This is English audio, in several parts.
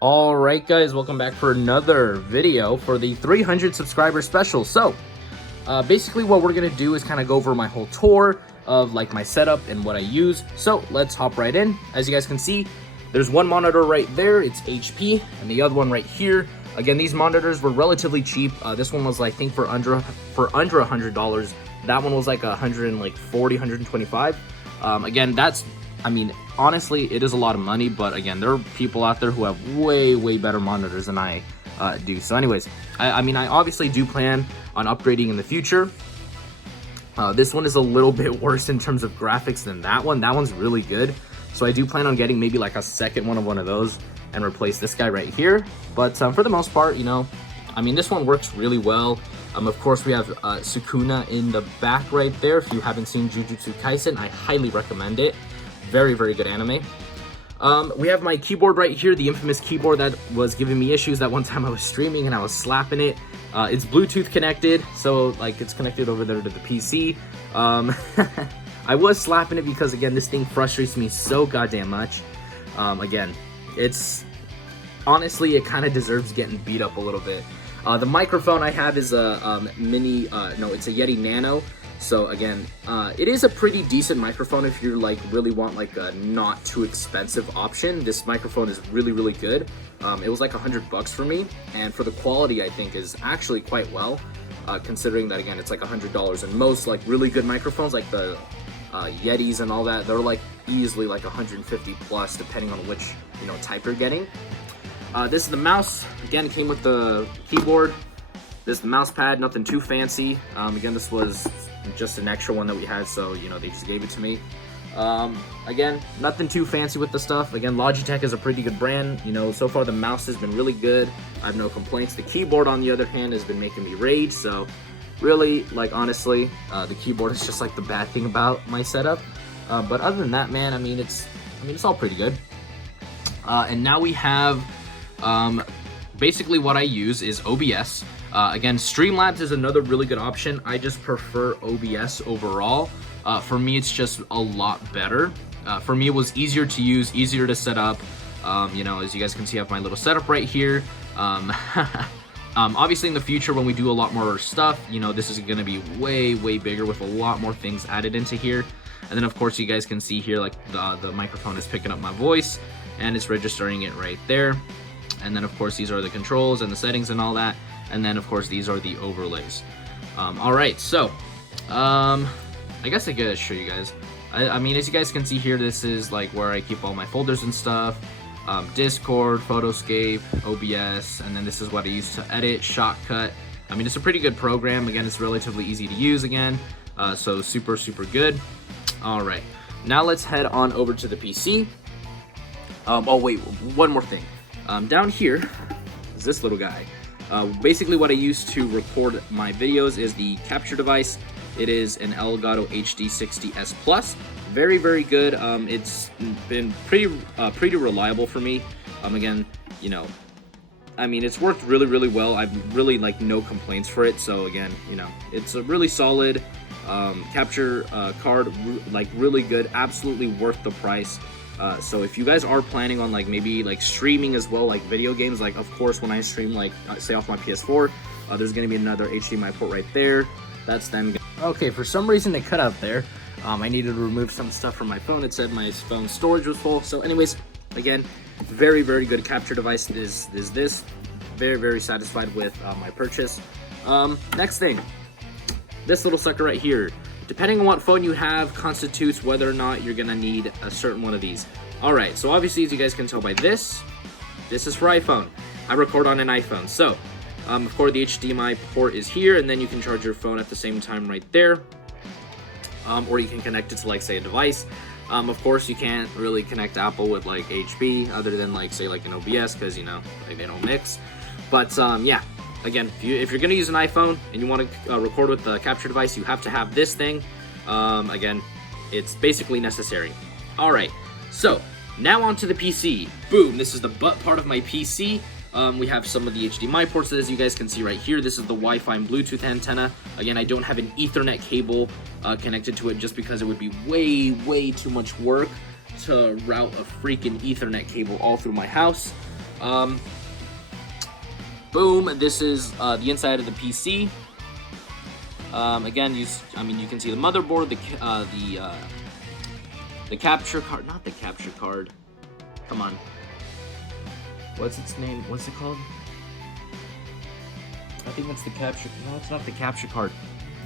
Alright guys, welcome back for another video for the 300 subscriber special. So, basically what we're gonna do is kind of go over my whole tour of like my setup and what I use. So, let's hop right in. As you guys can see, there's one monitor right there, it's HP, and the other one right here. Again, these monitors were relatively cheap. This one was, I think, for under $100. That one was like 140, 125. Again, honestly, it is a lot of money, but again, there are people out there who have way better monitors than I do. So anyways, I obviously do plan on upgrading in the future. This one is a little bit worse in terms of graphics than that one. That one's really good. So I do plan on getting maybe like a second one of those and replace this guy right here. But for the most part, this one works really well. Of course, we have Sukuna in the back right there. If you haven't seen Jujutsu Kaisen, I highly recommend it. Very good anime. We have my keyboard right here, the infamous keyboard that was giving me issues that one time I was streaming and I was slapping it. It's Bluetooth connected, so like it's connected over there to the PC. I was slapping it because, again, this thing frustrates me so goddamn much. Again, honestly, it kind of deserves getting beat up a little bit. The microphone I have is a it's a Yeti Nano. So again, it is a pretty decent microphone if you really want like a not too expensive option. This microphone is really good. It was like $100 for me, and for the quality, I think is actually quite well, considering that, again, it's like $100. And most like really good microphones, like the Yetis and all that, they're like easily like 150 plus, depending on which type you're getting. This is the mouse. Again, it came with the keyboard. This is the mouse pad, nothing too fancy. Again, this was just an extra one that we had, so they just gave it to me. Again, nothing too fancy with the stuff. Again, Logitech is a pretty good brand. So far the mouse has been really good. I have no complaints. The keyboard, on the other hand, has been making me rage. So really, like, honestly, the keyboard is just like the bad thing about my setup. But other than that, man, it's all pretty good. And now we have basically what I use is OBS. Again, Streamlabs is another really good option. I just prefer OBS overall. For me, it's just a lot better. For me, it was easier to use, easier to set up. As you guys can see, I have my little setup right here. Obviously, in the future, when we do a lot more stuff, this is going to be way bigger with a lot more things added into here. And then, of course, you guys can see here, like, the microphone is picking up my voice, and it's registering it right there. And then, of course, these are the controls and the settings and all that. And then, of course, these are the overlays. Alright, so, I guess I gotta show you guys. As you guys can see here, this is like where I keep all my folders and stuff. Discord, Photoscape, OBS, and then this is what I use to edit, Shotcut. It's a pretty good program. Again, it's relatively easy to use again. So super good. Alright, now let's head on over to the PC. Oh wait, one more thing. Down here is this little guy. Basically what I use to record my videos is the capture device. It is an Elgato HD60S Plus. Very good. It's been pretty reliable for me. Again, it's worked really well. I've really no complaints for it. So again, it's a really solid capture card, really good, absolutely worth the price. So if you guys are planning on maybe streaming as well, like video games, of course when I stream say off my PS4, there's gonna be another HDMI port right there. That's then. Okay, for some reason it cut out there. I needed to remove some stuff from my phone. It said my phone storage was full. So anyways, again, very good capture device is this. Very satisfied with my purchase. Next thing, this little sucker right here. Depending on what phone you have constitutes whether or not you're gonna need a certain one of these. Alright, so obviously, as you guys can tell by this is for iPhone. I record on an iPhone. So, of course, the HDMI port is here, and then you can charge your phone at the same time right there. Or you can connect it to, say, a device. Of course, you can't really connect Apple with, HP, other than, say, an OBS, because, they don't mix. But, yeah. Again, if you're going to use an iPhone and you want to record with the capture device, you have to have this thing. Again, it's basically necessary. Alright, so now onto the PC. Boom, this is the butt part of my PC. We have some of the HDMI ports, as you guys can see right here. This is the Wi-Fi and Bluetooth antenna. Again, I don't have an Ethernet cable connected to it just because it would be way too much work to route a freaking Ethernet cable all through my house. Boom, this is the inside of the PC. Again, you can see the motherboard, the capture card, not the capture card. Come on. What's its name? What's it called? I think that's the capture. No, it's not the capture card.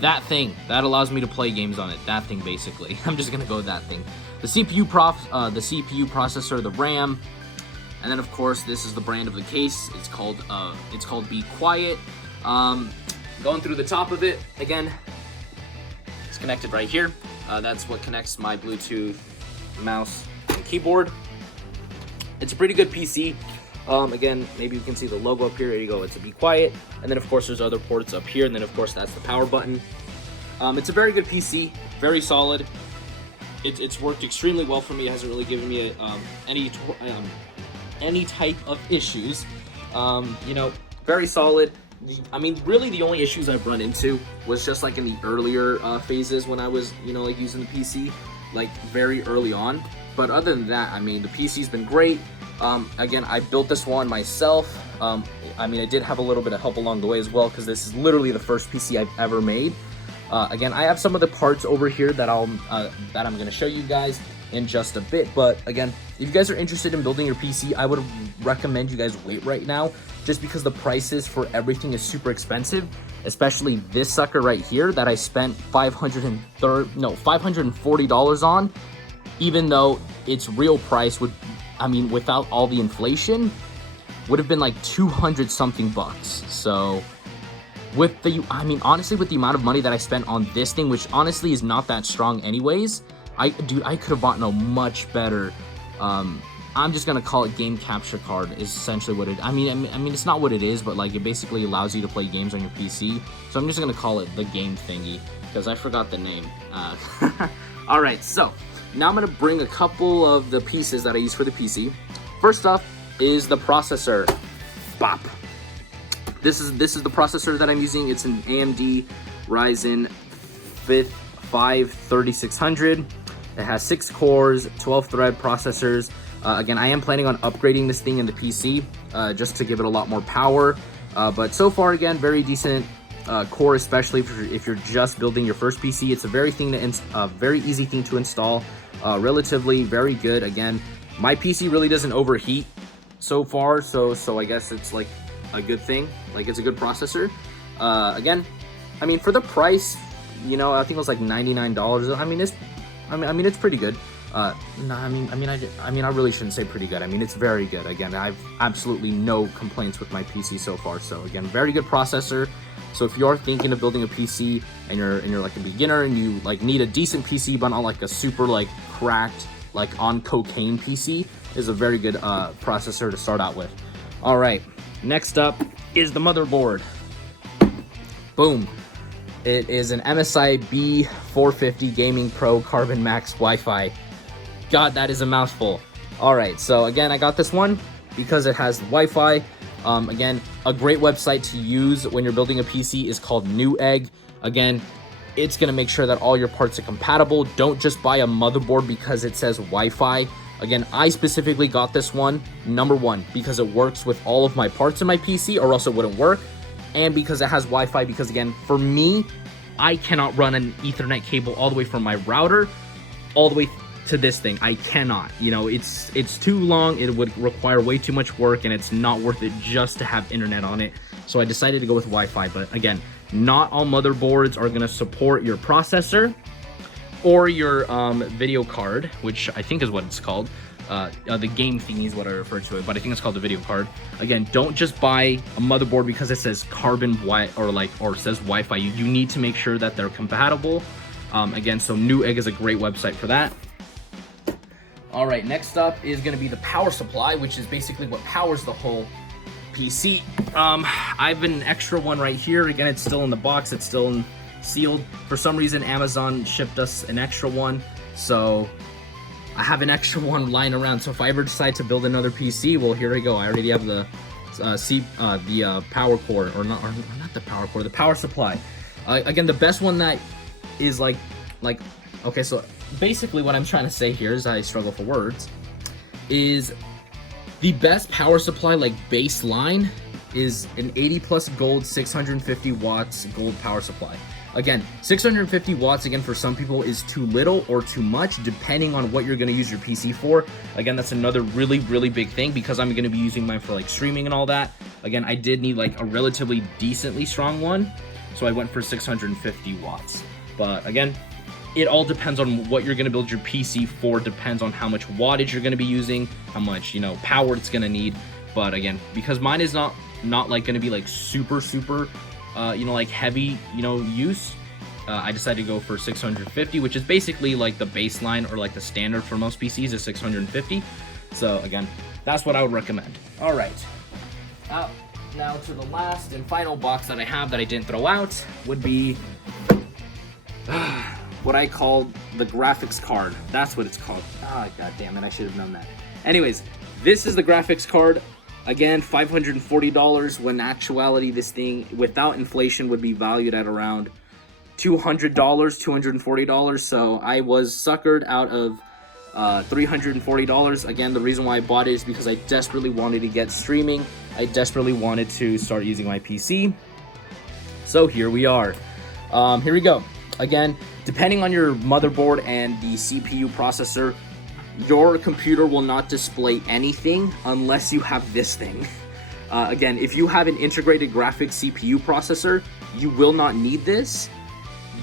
That thing that allows me to play games on it. That thing, basically. I'm just gonna go with that thing. The CPU processor, the RAM, and then of course this is the brand of the case. It's called Be Quiet. Going through the top of it again. It's connected right here. That's what connects my Bluetooth mouse and keyboard. It's a pretty good PC. Again, maybe you can see the logo up here. There you go. It's a Be Quiet. And then, of course, there's other ports up here. And then, of course, that's the power button. It's a very good PC. Very solid. It's worked extremely well for me. It hasn't really given me any type of issues. You know, very solid. I mean, really the only issues I've run into was just like in the earlier phases when I was, you know, like using the PC, like very early on. But other than that, I mean, the PC's been great. Again, I built this one myself. I mean, I did have a little bit of help along the way as well, because this is literally the first PC I've ever made. Again, I have some of the parts over here that I'm going to show you guys in just a bit. But again, if you guys are interested in building your PC, I would recommend you guys wait right now, just because the prices for everything is super expensive, especially this sucker right here that I spent $540 on, even though its real price would, I mean, without all the inflation, would have been like 200 something bucks. So with the, I mean, honestly, with the amount of money that I spent on this thing, which honestly is not that strong anyways, I could have bought a much better, I'm just gonna call it game capture card is essentially what it, I mean, it's not what it is, but like it basically allows you to play games on your PC. So I'm just gonna call it the game thingy, because I forgot the name. All right, so now I'm gonna bring a couple of the pieces that I use for the PC. First off is the processor. Bop. This is the processor that I'm using. It's an AMD Ryzen 5 3600. It has 6 cores, 12 thread processors. Again, I am planning on upgrading this thing in the PC just to give it a lot more power. But so far, again, very decent core, especially if you're just building your first PC. It's a very easy thing to install. Relatively very good. Again, my PC really doesn't overheat so far, so I guess it's like a good thing. Like, it's a good processor. Again, I mean, for the price, you know, I think it was like $99. I mean, it's pretty good. No, I mean, I really shouldn't say pretty good. I mean, it's very good. Again, I've absolutely no complaints with my PC so far. So again, very good processor. So if you are thinking of building a PC and you're like a beginner and you like need a decent PC but not like a super like cracked like on cocaine PC, is a very good processor to start out with. All right, next up is the motherboard. Boom. It is an MSI B450 Gaming Pro Carbon Max Wi-Fi. God, that is a mouthful. All right, so again, I got this one because it has Wi-Fi. Again, a great website to use when you're building a PC is called Newegg. Again, it's gonna make sure that all your parts are compatible. Don't just buy a motherboard because it says Wi-Fi. Again, I specifically got this one, number one, because it works with all of my parts in my PC, or else it wouldn't work. And because it has Wi-Fi, because again, for me, I cannot run an Ethernet cable all the way from my router all the way to this thing. I cannot. You know, it's too long. It would require way too much work, and it's not worth it just to have internet on it. So I decided to go with Wi-Fi. But again, not all motherboards are going to support your processor or your video card, which I think is what it's called. The game thingy is what I refer to it, but I think it's called the video card. Again, don't just buy a motherboard because it says carbon or says Wi-Fi. You need to make sure that they're compatible. Again, so Newegg is a great website for that. All right, next up is going to be the power supply, which is basically what powers the whole PC. I have an extra one right here. Again, it's still in the box. It's still sealed. For some reason, Amazon shipped us an extra one, so I have an extra one lying around. So if I ever decide to build another PC, well, here we go. I already have the power cord, or not the power cord, the power supply. Again, the best one that is like, okay, so basically what I'm trying to say here is I struggle for words, is The best power supply, like baseline, is an 80 plus gold, 650 watts gold power supply. Again, 650 watts, again, for some people is too little or too much, depending on what you're going to use your PC for. Again, that's another really, really big thing, because I'm going to be using mine for like streaming and all that. Again, I did need like a relatively decently strong one, so I went for 650 watts. But again, it all depends on what you're going to build your PC for, depends on how much wattage you're going to be using, how much, you know, power it's going to need. But again, because mine is not like going to be like super you know, like heavy, you know, use, I decided to go for 650, which is basically like the baseline, or like the standard for most PCs is 650. So again, that's what I would recommend. All right, now to the last and final box that I have that I didn't throw out would be what I call the graphics card. That's what it's called. Ah, god damn it, I should have known that. Anyways, this is the graphics card. Again, $540, when in actuality this thing, without inflation, would be valued at around $200, $240. So I was suckered out of $340. Again, the reason why I bought it is because I desperately wanted to get streaming. I desperately wanted to start using my PC. So here we are. Here we go. Again, depending on your motherboard and the CPU processor, your computer will not display anything unless you have this thing. Again, if you have an integrated graphics CPU processor, you will not need this.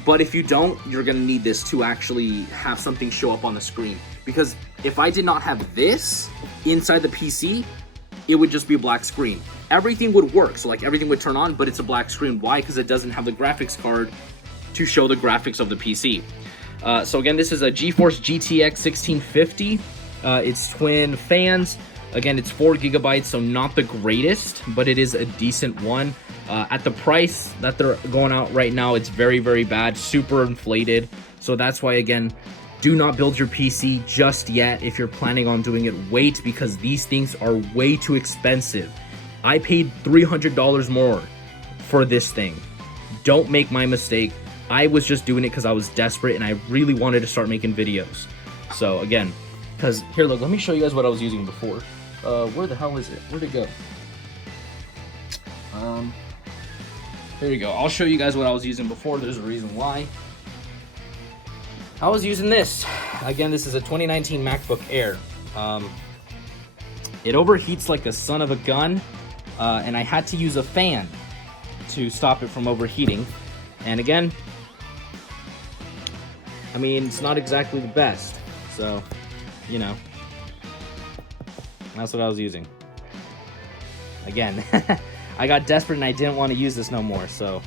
But if you don't, you're going to need this to actually have something show up on the screen. Because if I did not have this inside the PC, it would just be a black screen. Everything would work, so like everything would turn on, but it's a black screen. Why? Because it doesn't have the graphics card to show the graphics of the PC. So again, this is a GeForce GTX 1650. It's twin fans. Again, it's 4 gigabytes, so not the greatest, but it is a decent one. At the price that they're going out right now, it's very, very bad, super inflated. So that's why, again, do not build your PC just yet. If you're planning on doing it, wait, because these things are way too expensive. I paid $300 more for this thing. Don't make my mistake. I was just doing it because I was desperate and I really wanted to start making videos. So again, because here, look, let me show you guys what I was using before. Where the hell is it? Where'd it go? Here we go. I'll show you guys what I was using before. There's a reason why. I was using this. Again, this is a 2019 MacBook Air. It overheats like a son of a gun, and I had to use a fan to stop it from overheating. And again, I mean, it's not exactly the best, so, you know, that's what I was using. Again, I got desperate and I didn't want to use this no more, so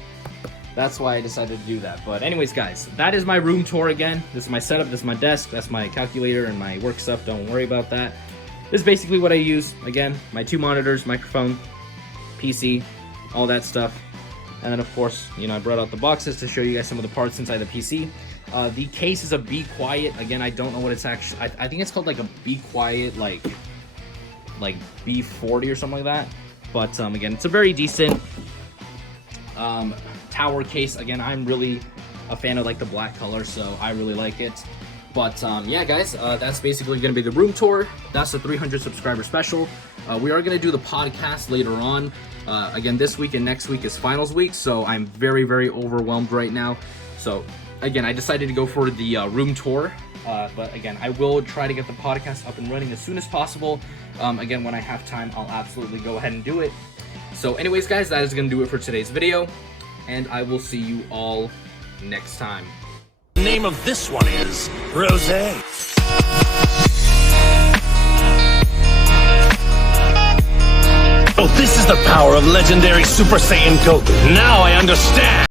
that's why I decided to do that. But anyways, guys, that is my room tour again. This is my setup, this is my desk, that's my calculator and my work stuff. Don't worry about that. This is basically what I use. Again, my 2 monitors, microphone, PC, all that stuff. And then, of course, you know, I brought out the boxes to show you guys some of the parts inside the PC. The case is a Be Quiet. Again, I don't know what it's actually... I think it's called, like, a Be Quiet, like B40 or something like that. But, again, it's a very decent tower case. Again, I'm really a fan of, like, the black color, so I really like it. But, yeah, guys, that's basically going to be the room tour. That's the 300 subscriber special. We are going to do the podcast later on. Again, this week and next week is finals week, so I'm very, very overwhelmed right now. So, again, I decided to go for the room tour. But, again, I will try to get the podcast up and running as soon as possible. Again, when I have time, I'll absolutely go ahead and do it. So, anyways, guys, that is going to do it for today's video. And I will see you all next time. The name of this one is Rosé. Oh, this is the power of legendary Super Saiyan Goku. Now I understand.